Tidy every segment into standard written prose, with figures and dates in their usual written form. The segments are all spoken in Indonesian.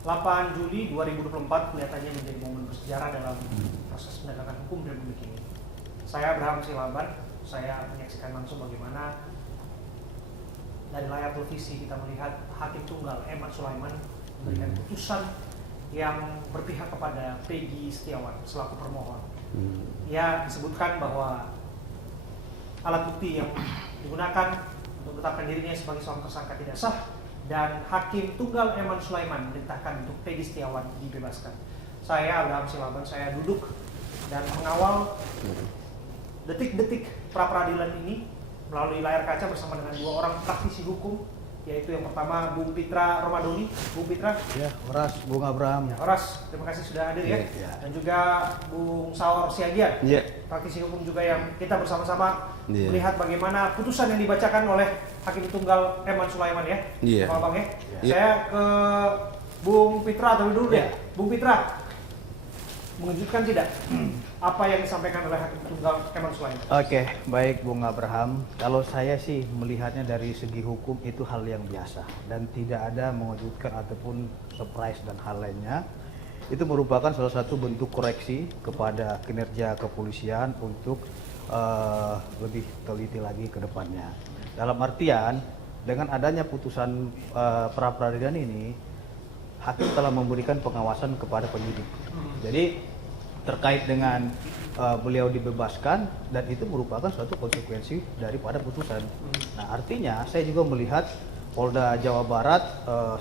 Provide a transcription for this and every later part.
8 Juli 2024 kelihatannya menjadi momen bersejarah dalam proses penegakan hukum di Republik ini. Saya Abraham Silaban, saya menyaksikan langsung bagaimana dari layar televisi kita melihat Hakim Tunggal Eman Sulaiman memberikan putusan yang berpihak kepada Peggy Setiawan selaku permohon. Ya, disebutkan bahwa alat bukti yang digunakan untuk menetapkan dirinya sebagai seorang tersangka tidak sah, dan Hakim Tunggal Eman Sulaiman memerintahkan untuk Peggy Setiawan dibebaskan. Saya Abraham Silaban, saya duduk dan mengawal detik-detik pra-peradilan ini melalui layar kaca bersama dengan dua orang praktisi hukum, yaitu yang pertama Bung Pitra Romadoni. Bung Pitra. Ya, Horas, Bung Abraham. Ya, Horas, terima kasih sudah hadir ya. Ya. Dan juga Bung Saur Siagian, praktisi hukum juga yang kita bersama-sama melihat bagaimana putusan yang dibacakan oleh Hakim Tunggal Eman Sulaiman ya. Kalau Bang ya. Saya ke Bung Pitra terlebih dulu deh. Bung Pitra, mengejutkan tidak apa yang disampaikan oleh Hakim Tunggal Eman Sulaiman? Oke, baik Bung Abraham. Kalau saya sih melihatnya dari segi hukum itu hal yang biasa dan tidak ada mengejutkan ataupun surprise dan hal lainnya. Itu merupakan salah satu bentuk koreksi kepada kinerja kepolisian untuk lebih teliti lagi ke depannya. Dalam artian dengan adanya putusan pra-peradilan ini, hakim telah memberikan pengawasan kepada penyidik. Jadi terkait dengan beliau dibebaskan, dan itu merupakan suatu konsekuensi daripada putusan. Nah, artinya saya juga melihat Polda Jawa Barat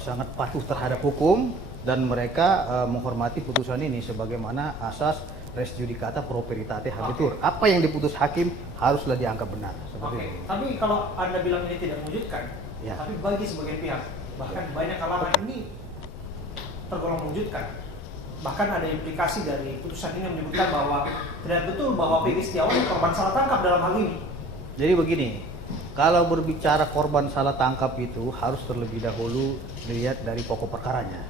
sangat patuh terhadap hukum dan mereka menghormati putusan ini sebagaimana asas res judicata pro veritate habetur. Apa yang diputus hakim haruslah dianggap benar. Seperti itu. Tapi kalau Anda bilang ini tidak mengejutkan, tapi bagi sebagian pihak, bahkan banyak kalangan ini tergolong mengejutkan. Bahkan ada implikasi dari putusan ini yang menyebutkan bahwa tidak betul bahwa Peggy Setiawan korban salah tangkap dalam hal ini. Jadi begini, kalau berbicara korban salah tangkap itu harus terlebih dahulu dilihat dari pokok perkaranya.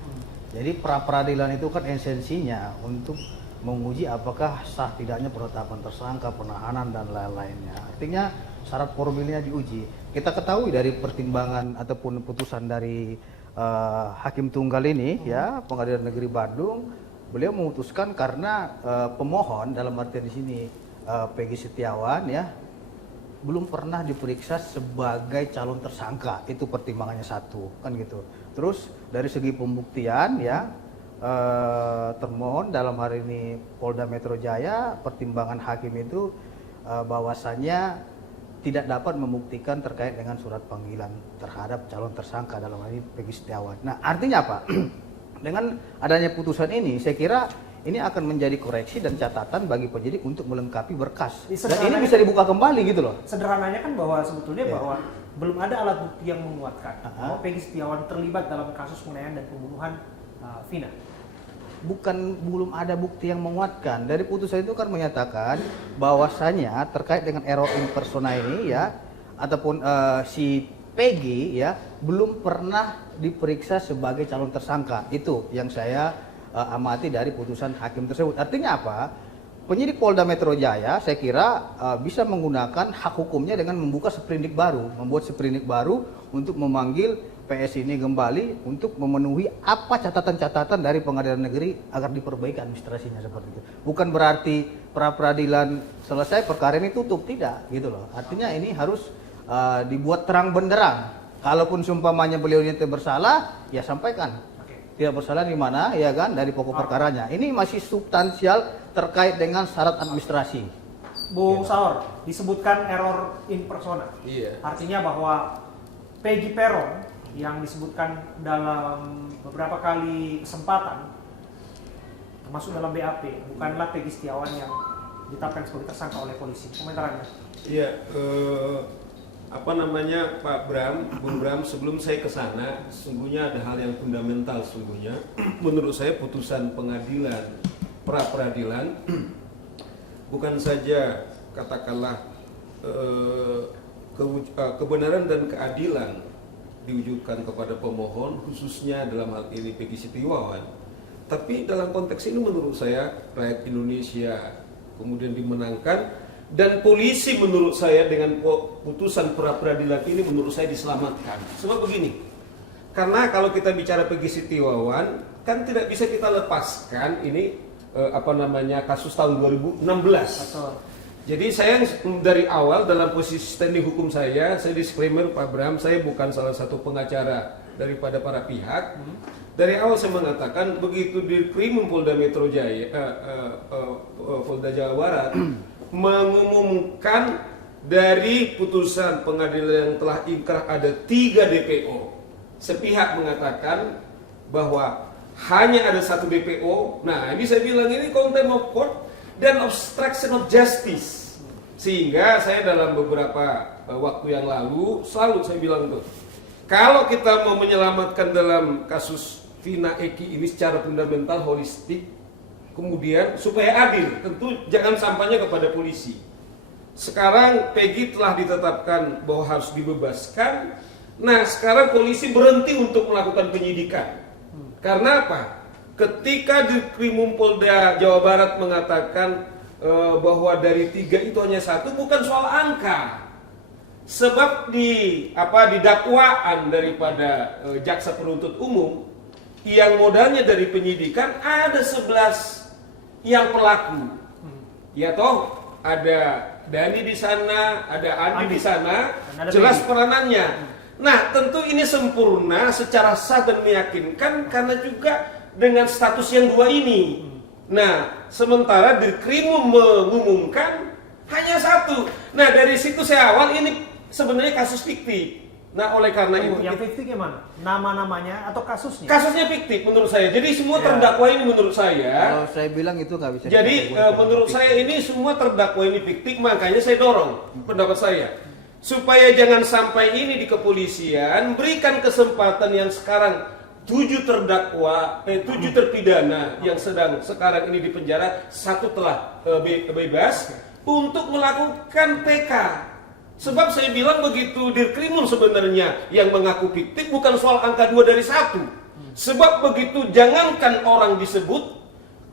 Jadi pra-peradilan itu kan esensinya untuk menguji apakah sah tidaknya penetapan tersangka, penahanan dan lain-lainnya. Artinya syarat formilnya diuji. Kita ketahui dari pertimbangan ataupun putusan dari Hakim Tunggal ini ya, Pengadilan Negeri Bandung, beliau memutuskan karena pemohon dalam artian di sini Peggy Setiawan ya belum pernah diperiksa sebagai calon tersangka, itu pertimbangannya satu kan gitu. Terus dari segi pembuktian ya termohon dalam hari ini Polda Metro Jaya, pertimbangan hakim itu bahwasannya tidak dapat membuktikan terkait dengan surat panggilan terhadap calon tersangka dalam hal ini Peggy Setiawan. Nah, artinya apa? Dengan adanya putusan ini, saya kira ini akan menjadi koreksi dan catatan bagi penyidik untuk melengkapi berkas. Dan ini bisa dibuka kembali gitu loh. Sederhananya kan bahwa sebetulnya bahwa belum ada alat bukti yang menguatkan bahwa Peggy Setiawan terlibat dalam kasus penganiayaan dan pembunuhan Vina. Bukan belum ada bukti yang menguatkan. Dari putusan itu kan menyatakan bahwasannya terkait dengan error in persona ini ya, ataupun si Peggy ya belum pernah diperiksa sebagai calon tersangka. Itu yang saya amati dari putusan hakim tersebut. Artinya apa? Penyidik Polda Metro Jaya saya kira bisa menggunakan hak hukumnya dengan membuka sprindik baru, membuat sprindik baru untuk memanggil PS ini kembali untuk memenuhi apa catatan-catatan dari pengadilan negeri agar diperbaiki administrasinya seperti itu. Bukan berarti pra-peradilan selesai perkara ini tutup, tidak gitu loh. Artinya ini harus dibuat terang benderang. Kalaupun seumpamanya beliau ini bersalah, ya sampaikan. Tidak bersalah di mana, ya kan, dari pokok perkaranya. Ini masih substansial terkait dengan syarat administrasi. Bung Saur, disebutkan error in persona. Artinya bahwa Peggy Peron yang disebutkan dalam beberapa kali kesempatan, termasuk dalam BAP, bukanlah Peggy Setiawan yang ditetapkan sebagai tersangka oleh polisi. Komentar Anda? Iya, Pak Bung Bram, sebelum saya ke sana, sesungguhnya ada hal yang fundamental sesungguhnya. Menurut saya putusan pengadilan, pra-peradilan, bukan saja katakanlah kebenaran dan keadilan diwujudkan kepada pemohon, khususnya dalam hal ini Peggy Setiawan. Tapi dalam konteks ini menurut saya rakyat Indonesia kemudian dimenangkan, dan polisi menurut saya dengan putusan pra-peradilan ini menurut saya diselamatkan. Sebab begini, Karena kalau kita bicara Peggy Setiawan, kan tidak bisa kita lepaskan ini kasus tahun 2016. Betul. Jadi saya dari awal dalam posisi standing hukum saya disclaimer Pak Bram, saya bukan salah satu pengacara daripada para pihak. Dari awal saya mengatakan begitu di Krimum Polda Metro Jaya, Polda Jawa Barat mengumumkan dari putusan pengadilan yang telah ingkrah ada 3 DPO. Sepihak mengatakan bahwa hanya ada 1 DPO. Nah, ini saya bilang ini contempt of court dan obstruction of justice. Sehingga saya dalam beberapa waktu yang lalu selalu saya bilang tuh, kalau kita mau menyelamatkan dalam kasus Vina Eki ini secara fundamental holistik, kemudian supaya adil, tentu jangan sampainya kepada polisi. Sekarang Peggy telah ditetapkan bahwa harus dibebaskan. Nah, sekarang polisi berhenti untuk melakukan penyidikan. Karena apa? Ketika di Krimum Polda Jawa Barat mengatakan bahwa dari 3 itu hanya 1, bukan soal angka. Sebab di dakwaan daripada jaksa penuntut umum yang modalnya dari penyidikan ada 11 yang pelaku. Ya toh, ada Dani di sana, ada Andi di sana, jelas peranannya. Nah, tentu ini sempurna secara sah dan meyakinkan karena juga dengan status yang 2 ini. Nah, sementara di Krimum mengumumkan hanya 1. Nah, dari situ saya awal ini sebenarnya kasus fiktif. Nah, oleh karena itu yang fiktif gimana? Nama-namanya atau kasusnya? Kasusnya fiktif menurut saya. Jadi semua terdakwa ini menurut saya. Kalau saya bilang itu nggak bisa. Jadi menurut saya ini semua terdakwa ini fiktif, makanya saya dorong pendapat saya. Supaya jangan sampai ini di kepolisian, berikan kesempatan yang sekarang 7 terdakwa, 7 terpidana yang sekarang ini di penjara, 1 telah bebas untuk melakukan PK. Sebab saya bilang begitu di Krimum sebenarnya yang mengaku fiktif bukan soal angka 2 dari 1. Sebab begitu jangankan orang disebut,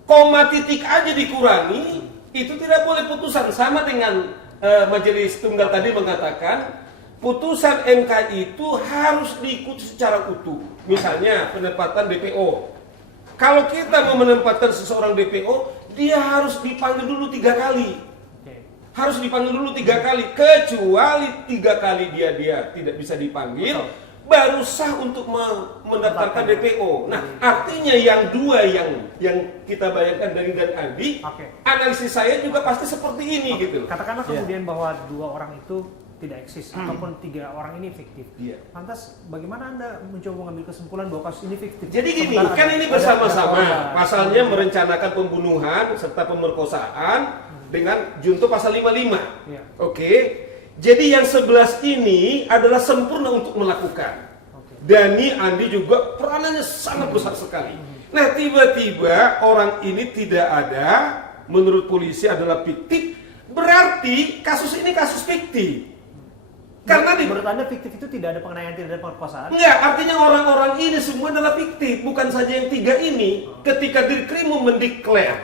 koma titik aja dikurangi, itu tidak boleh putusan. Sama dengan Majelis Tunggal tadi mengatakan putusan MK itu harus diikuti secara utuh. Misalnya penempatan DPO. Kalau kita mau menempatkan seseorang DPO, dia harus dipanggil dulu 3 kali. Harus dipanggil dulu 3 kali. Kecuali 3 kali dia tidak bisa dipanggil, baru sah untuk mendaftarkan DPO. Nah, artinya yang 2 yang kita bayangkan dari dan Andi, analisis saya juga pasti seperti ini gitu. Katakanlah kemudian bahwa 2 orang itu tidak eksis ataupun 3 orang ini fiktif. Lantas bagaimana Anda mencoba mengambil kesimpulan bahwa kasus ini fiktif? Jadi gini, kan ini bersama-sama. Pasalnya merencanakan pembunuhan serta pemerkosaan dengan junto pasal 55. Oke. Jadi yang 11 ini adalah sempurna untuk melakukan. Dani, Andi juga peranannya sangat besar sekali. Nah, tiba-tiba orang ini tidak ada, menurut polisi adalah fiktif, berarti kasus ini kasus fiktif. Karena menurut Anda fiktif itu tidak ada penganiayaan, tidak ada pemerkosaan? Enggak, artinya orang-orang ini semua adalah fiktif, bukan saja yang 3 ini. Ketika di Krimum mendeklar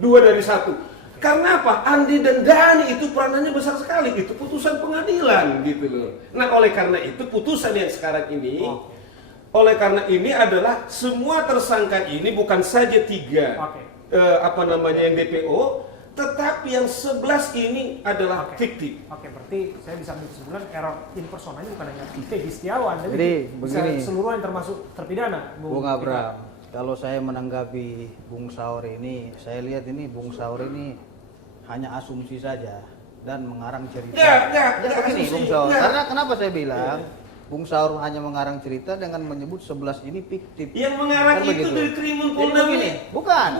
2 dari 1. Karena apa? Andi dan Dani itu peranannya besar sekali. Itu putusan pengadilan gitu loh. Nah, oleh karena itu putusan yang sekarang ini, oleh karena ini adalah semua tersangka ini bukan saja 3 yang DPO, tetapi yang 11 ini adalah fiktif. Berarti saya bisa ambil kesimpulan error in persona ini bukan hanya Peggy Setiawan, tapi bisa begini, seluruh yang termasuk terpidana. Bung Abram, kalau saya menanggapi Bung Saur ini, saya lihat ini Bung Saur ini hanya asumsi saja dan mengarang cerita. Begini, Bung Saur. Karena kenapa saya bilang Bung Saur hanya mengarang cerita dengan menyebut 11 ini fiktif. Yang mengarang itu dari Krimum Polda ini. Bukan,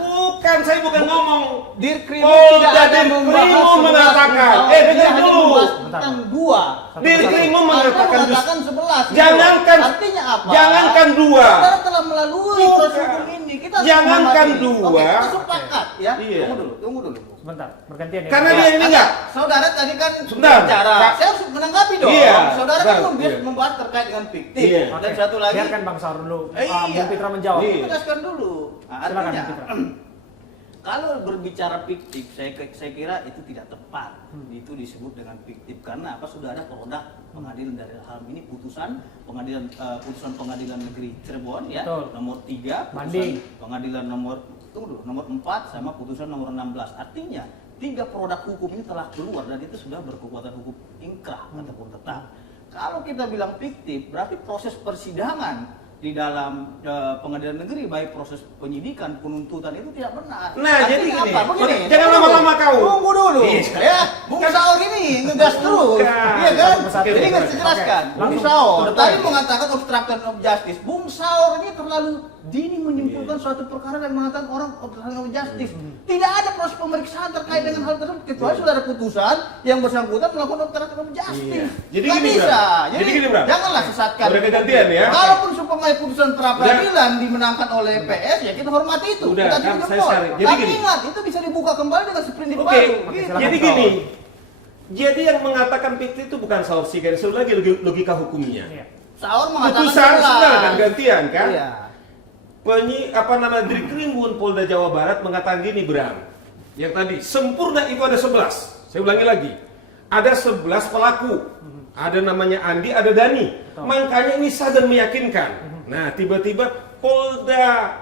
saya bukan ngomong. Dir Krimum tidak ada membahas mengatakan. Dengar dulu. Tentang 2. Dir Krimum mengatakan 11. Jangankan. Artinya apa? Jangankan 2. Saudara telah melalui proses hukum ini. Kita jangankan 2. Kita sepakat ya. Iya. Tunggu dulu. Sebentar, bergantian ya. Karena dia ini enggak. Saudara tadi kan sebentar bicara. Saya harus menanggapi dong. Iya, saudara kan membahas terkait dengan fiktif. Iya. Dan satu lagi. Biarkan Bang Saur dulu. Bung Pitra menjawab. Tegaskan dulu. Silakan Pitra. Kalau berbicara fiktif, saya kira itu tidak tepat. Itu disebut dengan fiktif karena apa? Sudah ada produk pengadilan dari hal ini putusan pengadilan negeri Cirebon ya, Betul. nomor 3, Banding. putusan pengadilan nomor 4 sama putusan nomor 16. Artinya 3 produk hukum ini telah keluar dan itu sudah berkekuatan hukum inkrah ataupun tetap. Kalau kita bilang fiktif, berarti proses persidangan di dalam pengadilan negeri, baik proses penyidikan, penuntutan itu tidak benar. Nah, Artinya jadi gini, apa? Begini, jangan tunggu lama-lama dulu. kau. Tunggu dulu. Iya. Ya, Bung Saur ini ngegas terus. Bukan. Iya kan? Satu-satu. Jadi nggak Oke. dijelaskan. Oke. Bung Langsung. Saur Betul. tadi mengatakan obstruction of justice. Bung Saur ini terlalu dini menyimpulkan suatu perkara dan mengatakan orang obstruction of justice. Tidak ada proses pemeriksaan terkait dengan hal tersebut kecuali sudah ada putusan yang bersangkutan melakukan obstruction of justice. Iya. Jadi Nggak gini, bisa. Bram. Jadi gini, Bram. Janganlah sesatkan. Udah kegantian ya. Kalaupun supaya putusan pra peradilan dimenangkan oleh PS, ya kita hormati itu. Udah, Kita kan, tidak saya jempol. cari. Jadi Tapi gini. ingat, itu bisa dibuka kembali dengan sprindik Oke, baru. Oke, Gitu. silakan. jadi gini. Jadi yang mengatakan fiktif itu bukan Saur Sigaris, itu lagi logika hukumnya. Iya. Saur mengatakan Putusan jelas. sudah kan gantian kan? Iya. Dirkrimum Polda Jawa Barat mengatakan gini, Bram. Yang tadi sempurna itu ada 11. Saya ulangi lagi. Ada 11 pelaku. Ada namanya Andi, ada Dani. Makanya ini sah dan meyakinkan. Nah, tiba-tiba Polda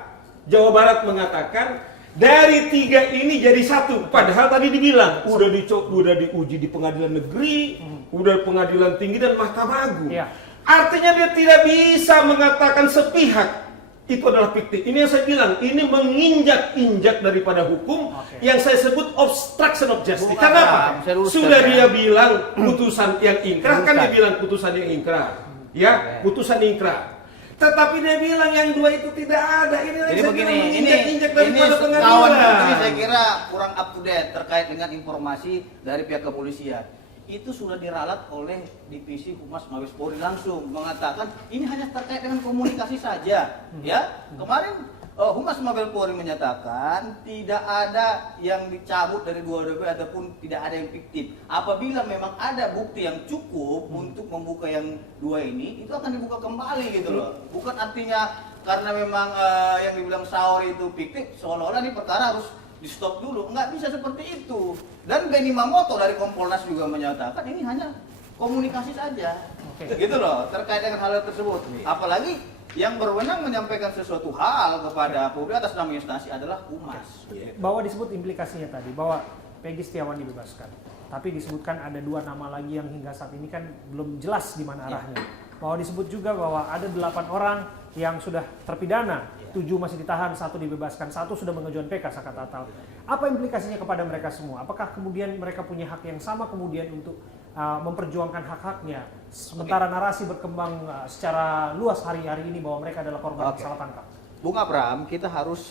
Jawa Barat mengatakan dari 3 ini jadi 1. Padahal tadi dibilang udah diuji di pengadilan negeri, udah pengadilan tinggi dan Mahkamah Agung. Iya. Artinya dia tidak bisa mengatakan sepihak itu adalah fiktif. Ini yang saya bilang, ini menginjak-injak daripada hukum yang saya sebut obstruction of justice. Bukan, Karena apa? saya luruskan Sudah ya. dia bilang putusan yang ingkrah, kan dia Luruskan. bilang putusan yang ingkrah. Ya, putusan ingkrah. Tetapi dia bilang yang 2 itu tidak ada. Ini yang Jadi saya begini, bilang ini menginjak-injak daripada kawan pengadilan. ini saya kira kurang up to date terkait dengan informasi dari pihak kepolisian. Itu sudah diralat oleh Divisi Humas Mabes Polri langsung mengatakan ini hanya terkait dengan komunikasi saja. Ya, kemarin Humas Mabes Polri menyatakan tidak ada yang dicabut dari 2 DP ataupun tidak ada yang fiktif. Apabila memang ada bukti yang cukup untuk membuka yang 2 ini, itu akan dibuka kembali gitu loh. Bukan artinya karena memang yang dibilang Saur itu fiktif, seolah-olah ini perkara harus di stop dulu. Nggak bisa seperti itu. Dan Benny Mamoto dari Kompolnas juga menyatakan ini hanya komunikasi saja. Oke. Gitu loh, terkait dengan hal tersebut. Apalagi yang berwenang menyampaikan sesuatu hal kepada publik atas nama instansi adalah Humas. Bahwa disebut implikasinya tadi bahwa Peggy Setiawan dibebaskan. Tapi disebutkan ada 2 nama lagi yang hingga saat ini kan belum jelas di mana arahnya. Bahwa disebut juga bahwa ada 8 orang yang sudah terpidana, 7 masih ditahan, 1 dibebaskan, 1 sudah mengajukan PK Saka Tatal. Apa implikasinya kepada mereka semua? Apakah kemudian mereka punya hak yang sama kemudian untuk memperjuangkan hak-haknya? Sementara narasi berkembang secara luas hari-hari ini bahwa mereka adalah korban salah tangkap. Bung Abram, kita harus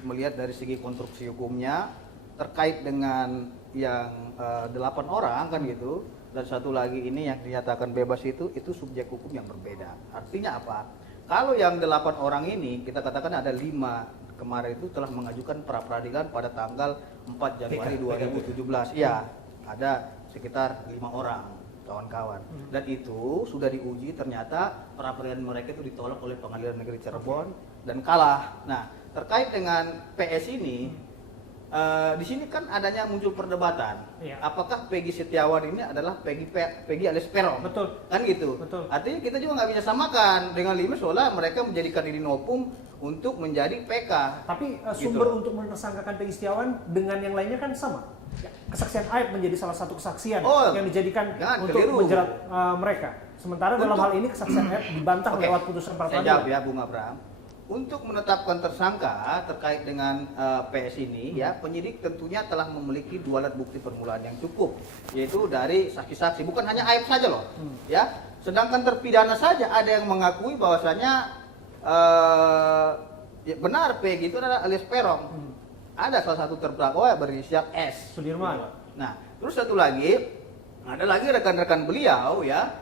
melihat dari segi konstruksi hukumnya terkait dengan yang 8 orang kan gitu, dan 1 lagi ini yang dinyatakan bebas itu subjek hukum yang berbeda. Artinya apa? Kalau yang 8 orang ini kita katakan ada 5 kemarin itu telah mengajukan pra peradilan pada tanggal 4 Januari 2017. Iya, ada sekitar 5 orang kawan-kawan. Dan itu sudah diuji, ternyata pra peradilan mereka itu ditolak oleh Pengadilan Negeri Cirebon dan kalah. Nah, terkait dengan PS ini, di sini kan adanya muncul perdebatan. Iya. Apakah Peggy Setiawan ini adalah Peggy alias Peron? Betul. Kan gitu. Betul. Artinya kita juga nggak bisa samakan dengan 5 soalnya mereka menjadikan ini nopung untuk menjadi PK. Tapi Gitu. sumber untuk menersangkakan Peggy Setiawan dengan yang lainnya kan sama. Kesaksian Aib menjadi salah satu kesaksian yang dijadikan jangan untuk keliru. menjerat mereka. Sementara dalam hal ini kesaksian Aib dibantah Oke. lewat putusan pra Saya jawab peradilan. ya Bung Abram. Untuk menetapkan tersangka terkait dengan PS ini, ya penyidik tentunya telah memiliki 2 alat bukti permulaan yang cukup, yaitu dari saksi-saksi. Bukan hanya Aib saja loh, ya. Sedangkan terpidana saja ada yang mengakui bahwasanya ya benar Peggy itu adalah alias Peron. Ada salah satu terdakwa berinisial S. Sudirman. Nah, terus satu lagi, ada lagi rekan-rekan beliau ya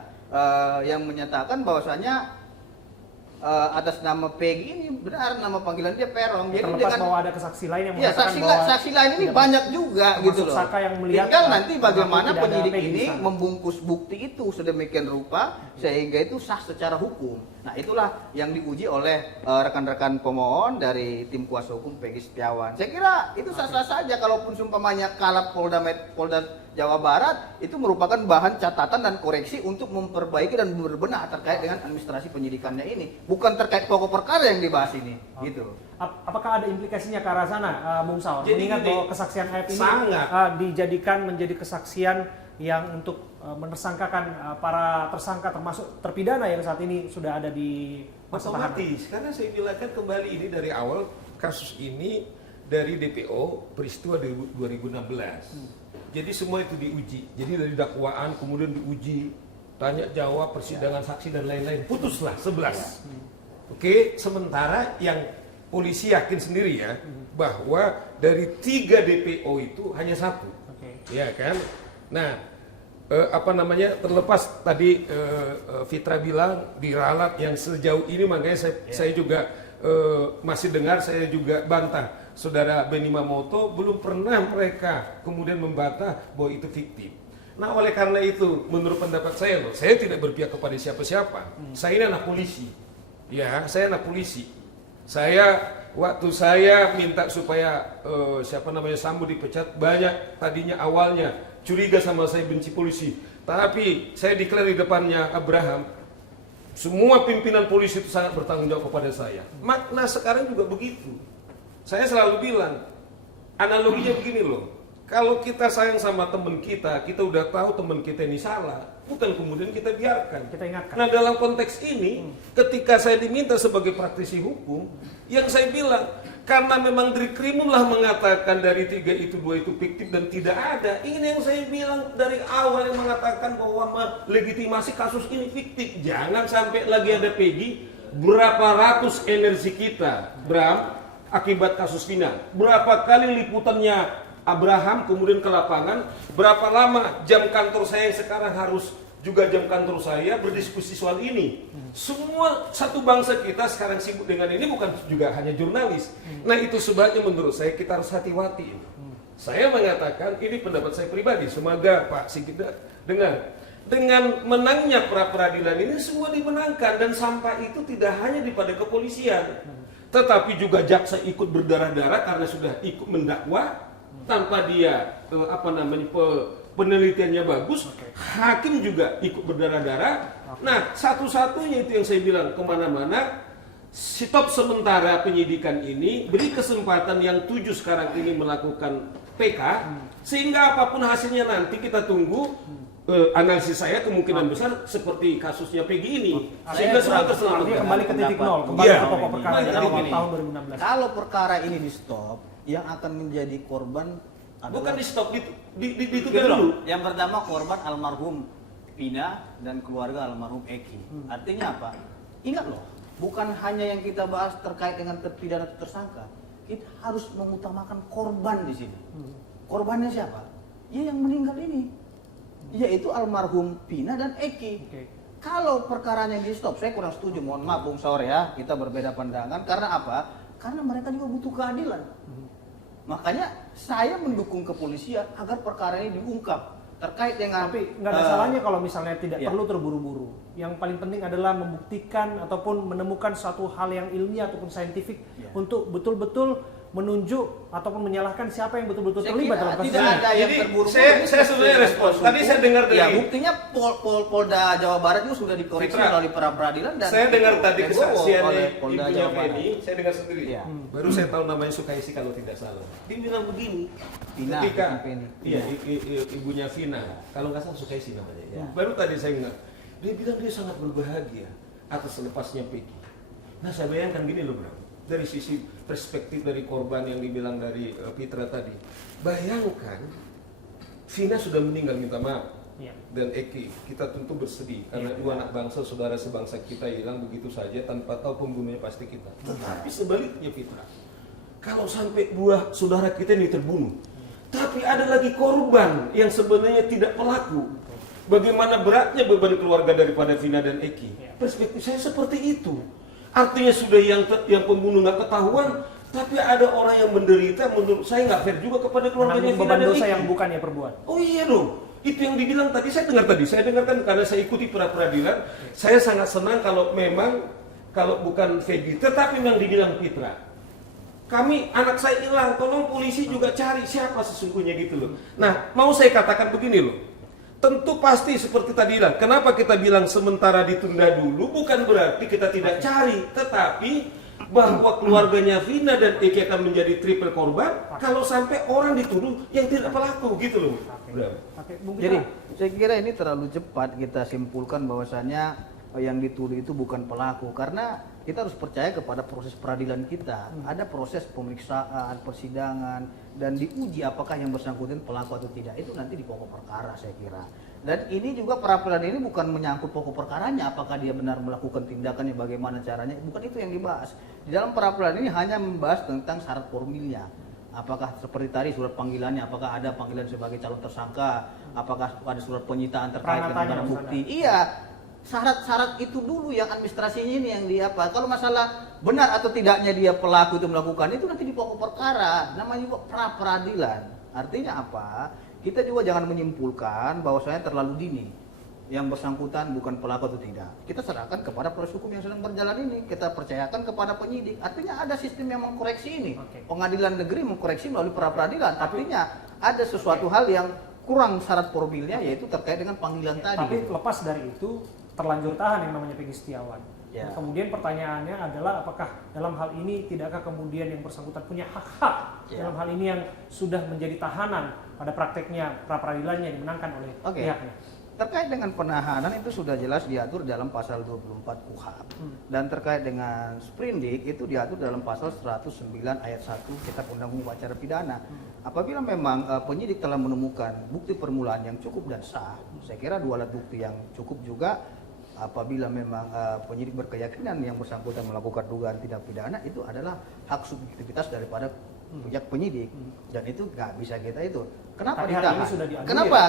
yang menyatakan bahwasanya atas nama Peggy ini benar nama panggilan dia Peron. Jadi Terlepas dengan bahwa ada saksi lain yang ya, mengatakan bahwa saksi lain ini tidak banyak juga termasuk gitu loh. Saka yang melihat Tinggal nanti mengaku bagaimana tidak ada penyidik Peggy di ini sana. membungkus bukti itu sedemikian rupa sehingga itu sah secara hukum. Nah itulah yang diuji oleh rekan-rekan pemohon dari tim kuasa hukum Peggy Setiawan. Saya kira itu sah-sah saja kalaupun sumpamanya kalah Polda Jawa Barat itu merupakan bahan catatan dan koreksi untuk memperbaiki dan berbenah terkait dengan administrasi penyidikannya ini, bukan terkait pokok perkara yang dibahas ini, gitu. Apakah ada implikasinya ke arah sana, Bung Saur? Jadi Mengingat gini, bahwa kesaksian Hayat ini sangat. dijadikan menjadi kesaksian yang untuk menersangkakan para tersangka termasuk terpidana yang saat ini sudah ada di masa tahanan. Otomatis, karena saya bilang kan kembali ini dari awal kasus ini dari DPO peristiwa 2016. Jadi semua itu diuji. Jadi dari dakwaan kemudian diuji, tanya jawab, persidangan saksi dan lain-lain. Putuslah 11. Oke, sementara yang polisi yakin sendiri ya bahwa dari 3 DPO itu hanya 1. Ya kan? Nah, terlepas tadi Fitra bilang diralat yang sejauh ini, makanya saya juga masih dengar, saya juga bantah Saudara Benny Mamoto belum pernah mereka kemudian membantah bahwa itu fiktif. Nah oleh karena itu menurut pendapat saya loh, saya tidak berpihak kepada siapa-siapa. Saya ini anak polisi, ya saya anak polisi. Waktu saya minta supaya Sambo dipecat, banyak tadinya awalnya curiga sama saya, benci polisi. Tapi saya deklar di depannya Abraham, semua pimpinan polisi itu sangat bertanggung jawab kepada saya. Makna sekarang juga begitu. Saya selalu bilang, analoginya begini loh. Kalau kita sayang sama teman kita udah tahu teman kita ini salah, bukan kemudian kita biarkan. Kita ingatkan. Nah dalam konteks ini, ketika saya diminta sebagai praktisi hukum, yang saya bilang, karena memang dari Krimum lah mengatakan dari 3 itu 2 itu fiktif dan tidak ada. Ini yang saya bilang dari awal yang mengatakan bahwa legitimasi kasus ini fiktif. Jangan sampai lagi ada Peggy, berapa ratus energi kita, Bram, akibat kasus Vina. Berapa kali liputannya Abraham kemudian ke lapangan, berapa lama jam kantor saya yang sekarang harus juga jam kantor saya berdiskusi soal ini. Semua satu bangsa kita sekarang sibuk dengan ini, bukan juga hanya jurnalis. Nah itu sebabnya menurut saya kita harus hati-hati. Saya mengatakan ini pendapat saya pribadi, semoga Pak Sigit dengar. Dengan menangnya pra-peradilan ini semua dimenangkan, dan sampai itu tidak hanya pada kepolisian, tetapi juga jaksa ikut berdarah-darah karena sudah ikut mendakwa tanpa dia penelitiannya bagus. Hakim juga ikut berdarah-darah. Nah, satu-satunya itu yang saya bilang kemana-mana, stop sementara penyidikan ini, beri kesempatan yang 7 sekarang ini melakukan PK, sehingga apapun hasilnya nanti kita tunggu. Analisis saya kemungkinan besar seperti kasusnya Peggy ini, sehingga semua terselamatkan. Kembali ke titik nol, kembali Iya. ke pokok perkara dari Kalau awal gini, tahun 2016. Kalau perkara ini di stop, yang akan menjadi korban adalah Bukan di stop, Gitu ditunda dulu. loh. Yang pertama korban almarhum Pina dan keluarga almarhum Eki. Artinya apa? Ingat loh, bukan hanya yang kita bahas terkait dengan terpidana atau tersangka. Kita harus mengutamakan korban di sini. Korbannya siapa? Ya yang meninggal ini, yaitu almarhum Pina dan Eki. Kalau perkaranya di stop, saya kurang setuju. Mohon maaf Bung Saur ya, kita berbeda pandangan. Karena apa? Karena mereka juga butuh keadilan. Makanya saya mendukung kepolisian agar perkara ini diungkap terkait dengan. Tapi nggak ada salahnya kalau misalnya tidak iya. perlu terburu-buru. Yang paling penting adalah membuktikan ataupun menemukan suatu hal yang ilmiah ataupun saintifik untuk betul-betul menunjuk ataupun menyalahkan siapa yang betul-betul Saya terlibat kira dalam kasus tidak ini. ada yang Jadi, terburu-buru. saya Ini sebenarnya sesuai respon. dengan Tadi saya dengar dari- ya buktinya Polda Jawa Barat juga sudah dikoreksi Fitra, melalui pra peradilan dan Saya dengar tadi dibawa kesaksiannya oleh Polda ibunya Jawa Barat. Feni, saya dengar sendiri. Iya. Baru saya tahu namanya Sukaisi kalau tidak salah. Dia bilang begini, Vina, ketika bukan Feni. iya ibunya Vina, kalau nggak salah Sukaisi namanya. Iya. Baru tadi saya ingat, dia bilang dia sangat berbahagia atas lepasnya Peggy. Nah saya bayangkan gini loh bro, dari sisi perspektif dari korban yang dibilang dari Fitra tadi, bayangkan Vina sudah meninggal, minta maaf. Iya. Dan Eki, kita tentu bersedih karena dua anak bangsa, saudara sebangsa kita hilang begitu saja tanpa tahu pembunuhnya pasti kita. Tetapi sebaliknya Fitra, kalau sampai dua saudara kita ini terbunuh, tapi ada lagi korban yang sebenarnya tidak pelaku, bagaimana beratnya beban keluarga daripada Vina dan Eki. Perspektif saya seperti itu. Artinya sudah yang pembunuh nggak ketahuan, tapi ada orang yang menderita. Menurut saya nggak fair juga kepada keluarganya menanggung Vina beban dan dosa Iki. yang bukannya perbuat. Oh iya dong, itu yang dibilang tadi. Saya dengarkan karena saya ikuti peradilan. Saya sangat senang kalau bukan Vegi, tetapi memang dibilang Fitra. Anak saya hilang, tolong polisi juga cari siapa sesungguhnya gitu loh. Nah, mau saya katakan begini loh. Tentu pasti seperti tadi bilang, kenapa kita bilang sementara ditunda dulu, bukan berarti kita tidak cari, tetapi bahwa keluarganya Vina dan Eki akan menjadi triple korban kalau sampai orang dituduh yang tidak pelaku gitu loh. Jadi saya kira ini terlalu cepat kita simpulkan bahwasanya yang dituduh itu bukan pelaku, karena kita harus percaya kepada proses peradilan kita. Ada proses pemeriksaan, persidangan, dan diuji apakah yang bersangkutan pelaku atau tidak. Itu nanti di pokok perkara saya kira. Dan ini juga peradilan ini bukan menyangkut pokok perkaranya, apakah dia benar melakukan tindakannya, bagaimana caranya. Bukan itu yang dibahas. Di dalam peradilan ini hanya membahas tentang syarat formilnya. Apakah seperti tadi surat panggilannya, apakah ada panggilan sebagai calon tersangka, apakah ada surat penyitaan terkait dengan barang bukti. Iya. Syarat-syarat itu dulu yang administrasinya ini yang diapa. Kalau masalah benar atau tidaknya dia pelaku itu melakukan itu nanti di pokok perkara. Namanya juga pra peradilan. Artinya apa? Kita juga jangan menyimpulkan bahwasanya terlalu dini yang bersangkutan bukan pelaku atau tidak. Kita serahkan kepada proses hukum yang sedang berjalan ini. Kita percayakan kepada penyidik. Artinya ada sistem yang mengkoreksi ini. Pengadilan negeri mengkoreksi melalui pra peradilan. Artinya ada sesuatu hal yang kurang syarat formilnya, yaitu terkait dengan panggilan tadi. Tapi lepas dari itu, terlanjur tahan yang namanya Peggy Setiawan. Ya. Nah, kemudian pertanyaannya adalah apakah dalam hal ini tidakkah kemudian yang bersangkutan punya hak-hak dalam hal ini yang sudah menjadi tahanan pada prakteknya pra peradilannya dimenangkan oleh pihaknya. Terkait dengan penahanan itu sudah jelas diatur dalam pasal 24 KUHP. Dan terkait dengan sprindik itu diatur dalam pasal 109 ayat 1 Kitab Undang-Undang Acara Pidana. Apabila memang penyidik telah menemukan bukti permulaan yang cukup dan sah, saya kira dua alat bukti yang cukup juga. Apabila memang penyidik berkeyakinan yang bersangkutan melakukan dugaan tindak pidana, itu adalah hak subjektivitas daripada pihak penyidik, dan itu nggak bisa kita itu. Kenapa ditahan?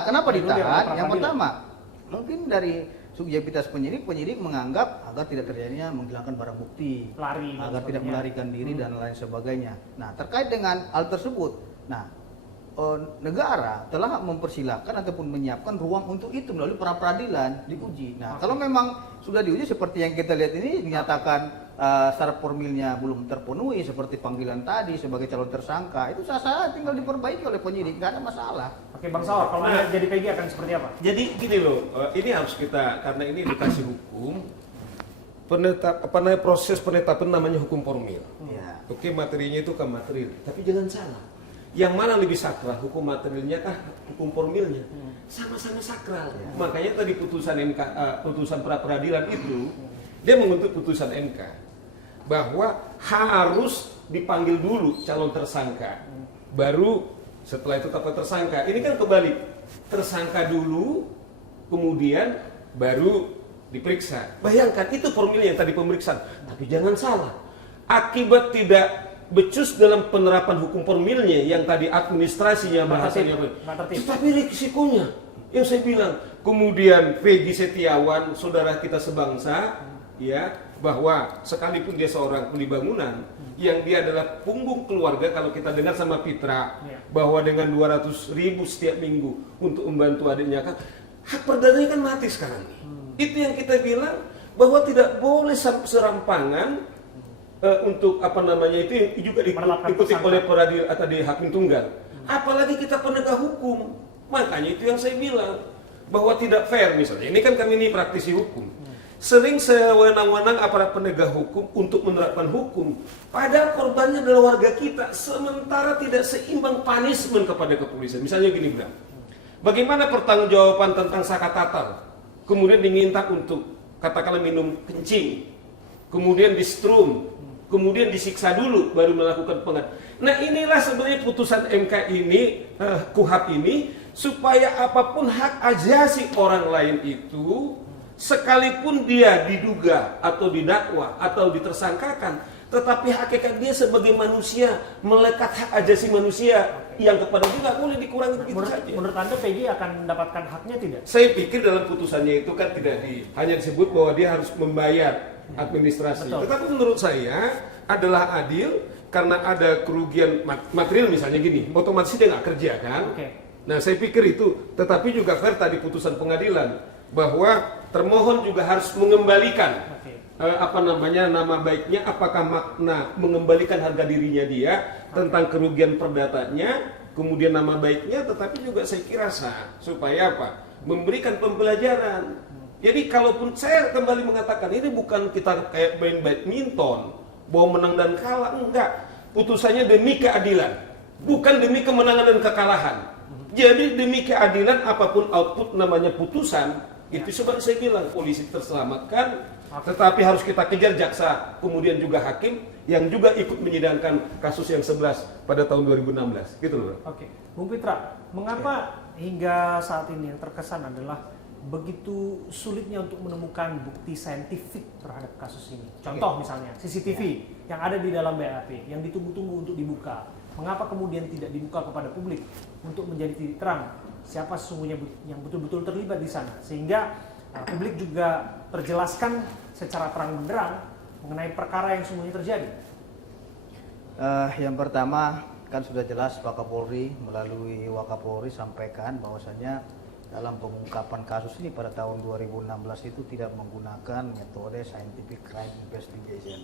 Kenapa ditahan? Yang pertama, mungkin dari subjektivitas penyidik menganggap agar tidak terjadinya menghilangkan barang bukti, agar tidak melarikan diri dan lain sebagainya. Nah, terkait dengan hal tersebut, negara telah mempersilahkan ataupun menyiapkan ruang untuk itu melalui pra peradilan diuji. Nah, kalau memang sudah diuji seperti yang kita lihat ini dinyatakan syarat formilnya belum terpenuhi seperti panggilan tadi sebagai calon tersangka, itu sah-sah tinggal diperbaiki oleh penyidik, nggak ada masalah. Oke, Bang Sawar, kalau jadi PG akan seperti apa? Jadi gini loh, ini harus kita, karena ini edukasi hukum, proses penetapan namanya hukum formil. Ya. Oke, materinya itu kan material, tapi jangan salah. Yang mana lebih sakral, hukum materialnya kah, hukum formilnya? Sama-sama sakral. Makanya tadi putusan MK, putusan pra peradilan itu, dia mengutuk putusan MK bahwa harus dipanggil dulu calon tersangka, baru setelah itu tetapkan tersangka. Ini kan kebalik, tersangka dulu, kemudian baru diperiksa. Bayangkan itu formilnya yang tadi pemeriksaan. Tapi jangan salah, akibat tidak becus dalam penerapan hukum formilnya yang tadi administrasinya bahasanya, tetapi risikonya yang saya bilang, kemudian Peggy Setiawan, saudara kita sebangsa, ya, bahwa sekalipun dia seorang kuli bangunan, yang dia adalah punggung keluarga. Kalau kita dengar sama Fitra bahwa dengan 200.000 setiap minggu untuk membantu adiknya, kan hak perdananya kan mati sekarang. Itu yang kita bilang bahwa tidak boleh serampangan untuk itu juga diikuti oleh peradilan atau di hakim tunggal. Apalagi kita penegak hukum. Makanya itu yang saya bilang bahwa tidak fair misalnya. Ini kan kami ini praktisi hukum. Sering sewenang-wenang aparat penegak hukum untuk menerapkan hukum. Padahal korbannya adalah warga kita. Sementara tidak seimbang punishment kepada kepolisian. Misalnya gini, Bang. Bagaimana pertanggungjawaban tentang sakatatal? Kemudian diminta untuk katakanlah minum kencing. Kemudian di strum. Kemudian disiksa dulu baru melakukan pengadilan. Nah, inilah sebenarnya putusan MK ini, KUHP ini, supaya apapun hak ajasi orang lain itu, sekalipun dia diduga atau didakwa atau ditersangkakan, tetapi hakikat dia sebagai manusia melekat hak ajasi manusia yang kepada dia nggak boleh dikurangi begitu saja. Menurut Anda PG akan mendapatkan haknya tidak? Saya pikir dalam putusannya itu kan tidak hanya disebut bahwa dia harus membayar administrasi. Betul. Tetapi menurut saya adalah adil karena ada kerugian material misalnya gini, otomatis dia nggak kerja kan. Oke. Nah saya pikir itu, tetapi juga fair tadi putusan pengadilan bahwa termohon juga harus mengembalikan nama baiknya, apakah makna mengembalikan harga dirinya dia tentang kerugian perdatanya, kemudian nama baiknya, tetapi juga saya kira sah supaya apa? Memberikan pembelajaran. Jadi kalaupun saya kembali mengatakan ini bukan kita kayak main badminton, bahwa menang dan kalah, enggak. Putusannya demi keadilan, bukan demi kemenangan dan kekalahan. Jadi demi keadilan apapun output namanya putusan, itu sebab saya bilang polisi terselamatkan, tetapi harus kita kejar jaksa, kemudian juga hakim yang juga ikut menyidangkan kasus yang 11 pada tahun 2016. Gitu loh. Oke, Bung Pitra, mengapa hingga saat ini yang terkesan adalah begitu sulitnya untuk menemukan bukti saintifik terhadap kasus ini? Contoh misalnya CCTV yang ada di dalam BAP yang ditunggu-tunggu untuk dibuka. Mengapa kemudian tidak dibuka kepada publik untuk menjadi titik terang siapa sesungguhnya yang betul-betul terlibat di sana, sehingga publik juga terjelaskan secara terang benderang mengenai perkara yang sesungguhnya terjadi? Yang pertama kan sudah jelas Pak Kapolri melalui Wakapolri sampaikan bahwasanya dalam pengungkapan kasus ini pada tahun 2016 itu tidak menggunakan metode scientific crime investigation.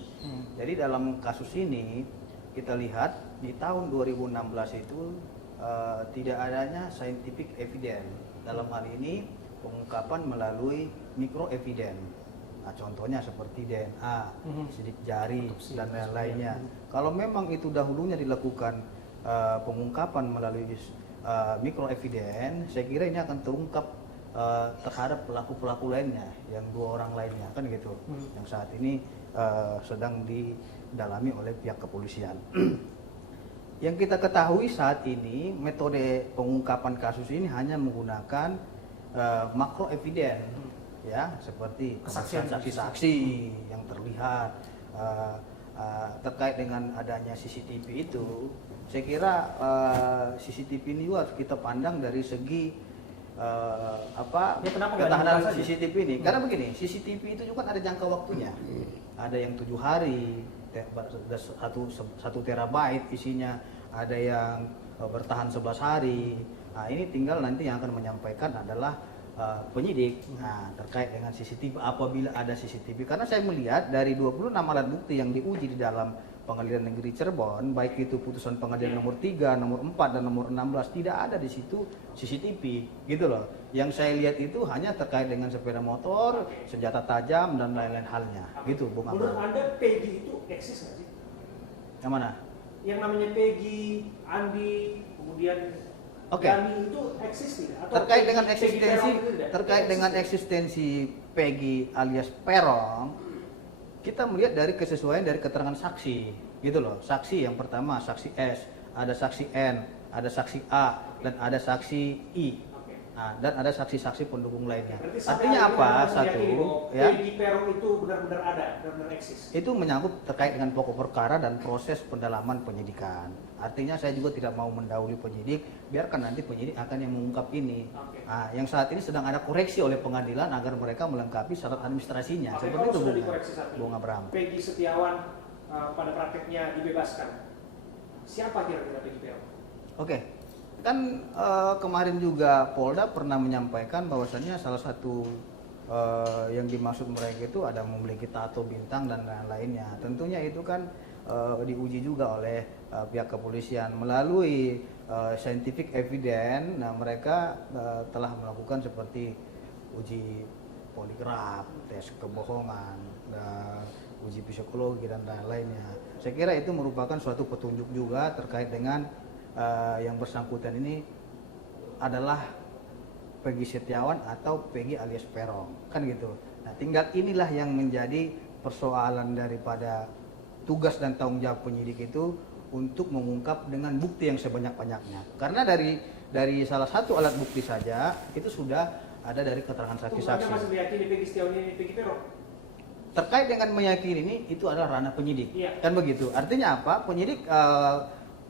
Jadi dalam kasus ini kita lihat di tahun 2016 itu tidak adanya scientific evidence. Dalam hal ini pengungkapan melalui micro evidence. Nah, contohnya seperti DNA, sidik jari dan lain-lainnya. Kalau memang itu dahulunya dilakukan pengungkapan melalui micro evidence, saya kira ini akan terungkap terhadap pelaku-pelaku lainnya, yang 2 orang lainnya kan gitu, yang saat ini sedang didalami oleh pihak kepolisian. Yang kita ketahui saat ini metode pengungkapan kasus ini hanya menggunakan makro evidence, ya, seperti kesaksian saksi-saksi yang terlihat terkait dengan adanya CCTV itu. Saya kira CCTV ini juga harus kita pandang dari segi ketahanan CCTV ini. Karena begini, CCTV itu juga ada jangka waktunya. Ada yang 7 hari, satu terabyte isinya, ada yang bertahan 11 hari. Nah, ini tinggal nanti yang akan menyampaikan adalah penyidik. Nah, terkait dengan CCTV, apabila ada CCTV, karena saya melihat dari 26 alat bukti yang diuji di dalam Pengadilan Negeri Cirebon, baik itu putusan pengadilan nomor 3, nomor 4 dan nomor 16, tidak ada di situ CCTV, gitu loh. Yang saya lihat itu hanya terkait dengan sepeda motor, senjata tajam dan lain-lain halnya, gitu, Bung Abang. Menurut Anda Peggy itu eksis nggak sih? Yang mana? Yang namanya Peggy, Andi, kemudian Dani itu eksis tidak? Atau Terkait Peggy, dengan Peggy eksistensi, Peron itu tidak? terkait dengan eksistensi Peggy alias Peron, kita melihat dari kesesuaian dari keterangan saksi, gitu loh. Saksi yang pertama saksi S, ada saksi N, ada saksi A, dan ada saksi I. Nah, dan ada saksi-saksi pendukung lainnya. Artinya apa? Satu, ya. Peggy Peron itu benar-benar ada, benar-benar eksis. Itu menyangkut terkait dengan pokok perkara dan proses pendalaman penyidikan. Artinya saya juga tidak mau mendahului penyidik, biarkan nanti penyidik akan yang mengungkap ini. Nah, yang saat ini sedang ada koreksi oleh pengadilan agar mereka melengkapi syarat administrasinya. Seperti itu, Bung Abraham. Peggy Setiawan pada prakteknya dibebaskan. Siapa kira-kira Peggy Peron? Oke. Kan kemarin juga Polda pernah menyampaikan bahwasannya salah satu yang dimaksud mereka itu ada memiliki tato bintang dan lain-lainnya. Tentunya itu kan diuji juga oleh pihak kepolisian melalui scientific evidence. Nah, mereka telah melakukan seperti uji poligraf, tes kebohongan, uji psikologi dan lain-lainnya. Saya kira itu merupakan suatu petunjuk juga terkait dengan yang bersangkutan ini adalah Peggy Setiawan atau Peggy alias Peron, kan gitu. Nah, tinggal inilah yang menjadi persoalan daripada tugas dan tanggung jawab penyidik itu untuk mengungkap dengan bukti yang sebanyak-banyaknya. Karena dari salah satu alat bukti saja itu sudah ada dari keterangan saksi-saksi. Anda masih meyakini Peggy Setiawan ini Peggy Peron? Terkait dengan meyakini ini itu adalah ranah penyidik, iya. Kan begitu. Artinya apa? Penyidik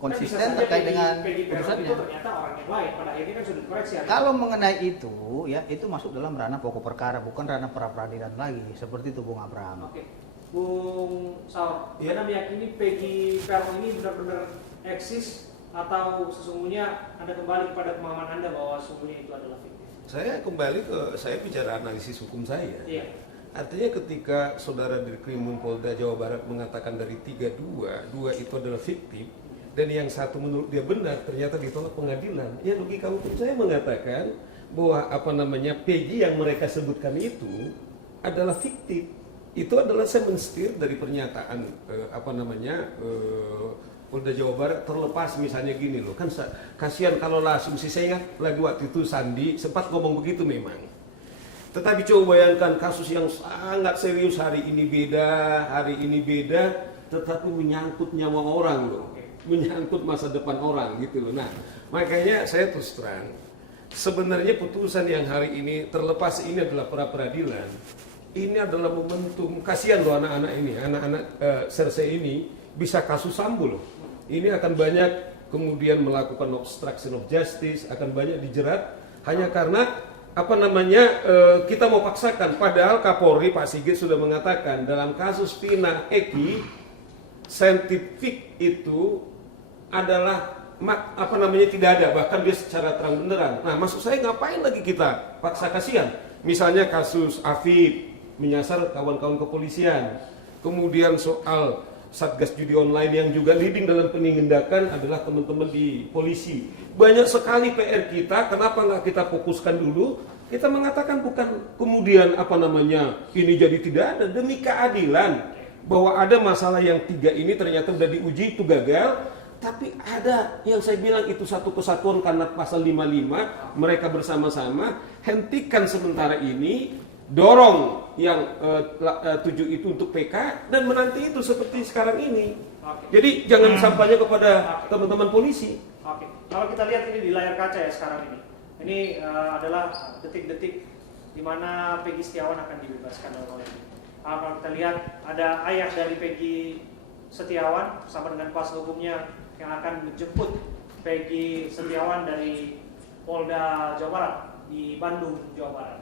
konsisten Kan bisa saja terkait dengan Peggy Peron putusannya. itu ternyata orang yang lain, pada akhirnya kan sudah dikoreksi. Kalau mengenai itu, ya itu masuk dalam ranah pokok perkara, bukan ranah pra peradilan lagi. Seperti itu, Bung Abraham. Oke, Bung Saur, Iya. Anda meyakini Peggy Peron ini benar-benar eksis atau sesungguhnya Anda kembali kepada pemahaman Anda bahwa sesungguhnya itu adalah fiktif? Saya kembali saya bicara analisis hukum saya. Iya. Artinya ketika saudara di Krimum Polda Jawa Barat mengatakan dari 3 itu adalah fiktif, dan yang satu menurut dia benar, ternyata ditolak pengadilan. Ya logika hukum saya mengatakan bahwa Peggy yang mereka sebutkan itu adalah fiktif. Itu adalah saya menstir dari pernyataan Polda Jawa Barat, terlepas misalnya gini loh, kan kasihan kalau asumsi, saya ingat lagi waktu itu Sandi sempat ngomong begitu memang. Tetapi coba bayangkan kasus yang sangat serius, hari ini beda, tetapi menyangkut nyawa orang loh, menyangkut masa depan orang gitu loh. Nah, makanya saya terus terang, sebenarnya putusan yang hari ini terlepas ini adalah pra peradilan, ini adalah momentum. Kasihan loh anak-anak ini, anak-anak Cersei ini bisa kasus Sambo loh. Ini akan banyak kemudian melakukan obstruction of justice, akan banyak dijerat hanya karena kita mau paksakan. Padahal Kapolri Pak Sigit sudah mengatakan dalam kasus Vina Eki, saintifik itu adalah tidak ada, bahkan dia secara terang benderang. Nah, maksud saya ngapain lagi kita paksa, kasihan. Misalnya kasus Afif menyasar kawan-kawan kepolisian, kemudian soal Satgas Judi Online yang juga leading dalam penindakan adalah teman-teman di polisi. Banyak sekali PR kita, kenapa nggak kita fokuskan dulu? Kita mengatakan bukan kemudian ini jadi tidak ada, demi keadilan. Bahwa ada masalah yang 3 ini ternyata sudah diuji itu gagal, tapi ada yang saya bilang itu satu kesatuan karena pasal 55, mereka bersama-sama hentikan sementara ini, dorong yang 7 itu untuk PK, dan menanti itu seperti sekarang ini. Oke. Jadi jangan sampainya kepada teman-teman polisi. Oke, kalau kita lihat ini di layar kaca ya sekarang ini adalah detik-detik di mana Peggy Setiawan akan dibebaskan oleh ini. Kalau kita lihat ada ayah dari Peggy Setiawan bersama dengan kuasa hukumnya yang akan menjemput Peggy Setiawan dari Polda Jawa Barat di Bandung, Jawa Barat.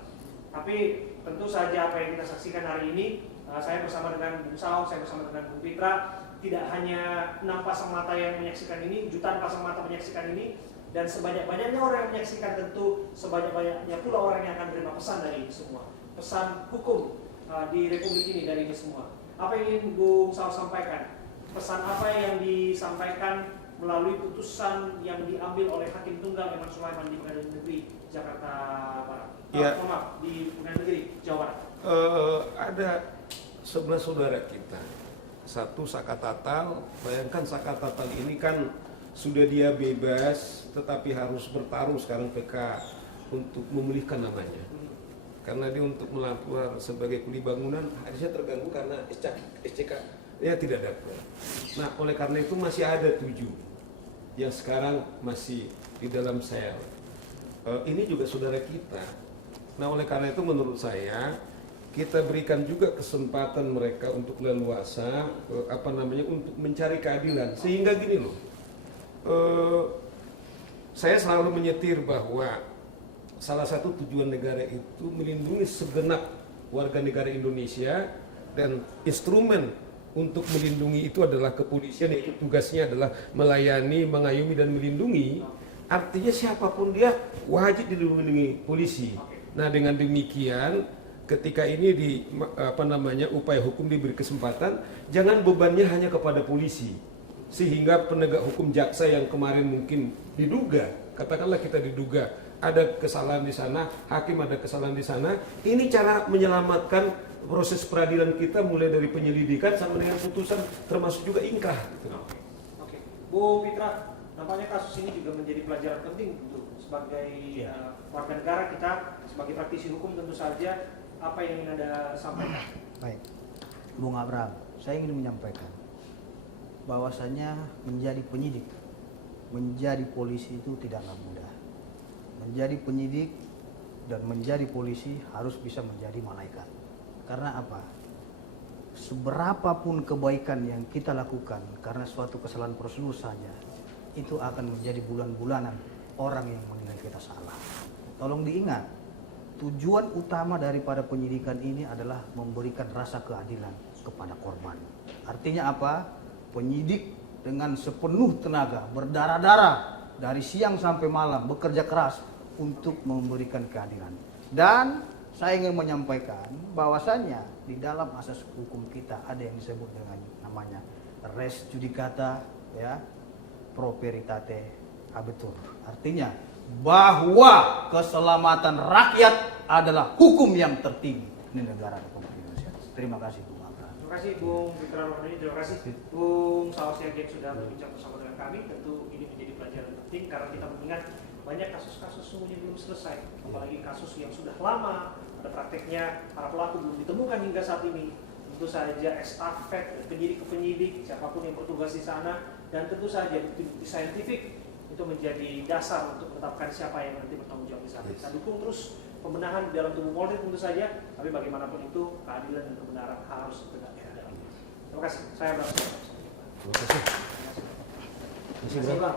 Tapi tentu saja apa yang kita saksikan hari ini, saya bersama dengan Bung Sao, saya bersama dengan Bung Pitra, tidak hanya 6 pasang mata yang menyaksikan ini, jutaan pasang mata menyaksikan ini, dan sebanyak-banyaknya orang yang menyaksikan, tentu sebanyak-banyaknya pula orang yang akan menerima pesan dari ini semua, pesan hukum di Republik ini dari ini semua. Apa yang ingin Bung Sao sampaikan? Pesan apa yang disampaikan melalui putusan yang diambil oleh Hakim Tunggal Eman Sulaiman di Pengadilan Negeri Jakarta Barat? Ya. Maaf, di Pengadilan Negeri Jawa Barat. Ada 11 saudara kita, satu Sakatatal. Bayangkan Sakatatal ini kan sudah dia bebas, tetapi harus bertaruh sekarang PK untuk memulihkan namanya. Karena dia untuk melapor sebagai kuli bangunan harusnya terganggu karena SCK ya tidak dapat. Nah, oleh karena itu masih ada 7 yang sekarang masih di dalam sel. Ini juga saudara kita. Nah, oleh karena itu menurut saya kita berikan juga kesempatan mereka untuk leluasa untuk mencari keadilan. Sehingga gini loh, saya selalu menyetir bahwa salah satu tujuan negara itu melindungi segenap warga negara Indonesia, dan instrumen untuk melindungi itu adalah kepolisian, yaitu tugasnya adalah melayani, mengayomi, dan melindungi. Artinya siapapun dia wajib dilindungi polisi. Nah, dengan demikian ketika ini upaya hukum diberi kesempatan, jangan bebannya hanya kepada polisi, sehingga penegak hukum jaksa yang kemarin mungkin diduga, katakanlah kita diduga ada kesalahan di sana, hakim ada kesalahan di sana. Ini cara menyelamatkan proses peradilan kita, mulai dari penyelidikan sampai dengan putusan, termasuk juga ingkrah. Oke. Bu Pitra, nampaknya kasus ini juga menjadi pelajaran penting untuk sebagai warga negara kita, sebagai praktisi hukum tentu saja. Apa yang ingin Anda sampaikan? Baik, Bung Abraham, saya ingin menyampaikan bahwasanya menjadi penyidik, menjadi polisi itu tidaklah mudah. Menjadi penyidik dan menjadi polisi harus bisa menjadi malaikat. Karena apa? Seberapapun kebaikan yang kita lakukan karena suatu kesalahan prosedur saja, itu akan menjadi bulan-bulanan orang yang menilai kita salah. Tolong diingat, tujuan utama daripada penyidikan ini adalah memberikan rasa keadilan kepada korban. Artinya apa? Penyidik dengan sepenuh tenaga, berdarah-darah dari siang sampai malam bekerja keras untuk memberikan keadilan. Dan saya ingin menyampaikan bahwasannya di dalam asas hukum kita ada yang disebut dengan namanya res judicata, ya, pro veritate habetur. Artinya bahwa keselamatan rakyat adalah hukum yang tertinggi di negara Republik Indonesia. Terima kasih Bung Abraham. Terima kasih Bung Fitra Rohani, terima kasih Bung Saus Yagen sudah berbincang bersama dengan kami. Tentu ini menjadi pelajaran penting karena kita mengingat banyak kasus-kasus sungguhnya belum selesai, apalagi kasus yang sudah lama, ada prakteknya para pelaku belum ditemukan hingga saat ini. Tentu saja estafet penyidik ke penyidik, siapapun yang bertugas di sana, dan tentu saja bukti-bukti saintifik itu menjadi dasar untuk menetapkan siapa yang nanti bertanggung jawab di sana. Kita dukung terus pembenahan di dalam tubuh Polri tentu saja, tapi bagaimanapun itu keadilan dan kebenaran harus tegak di dalamnya. Terima kasih. Saya berhasil. Terima kasih. Terima kasih Bang.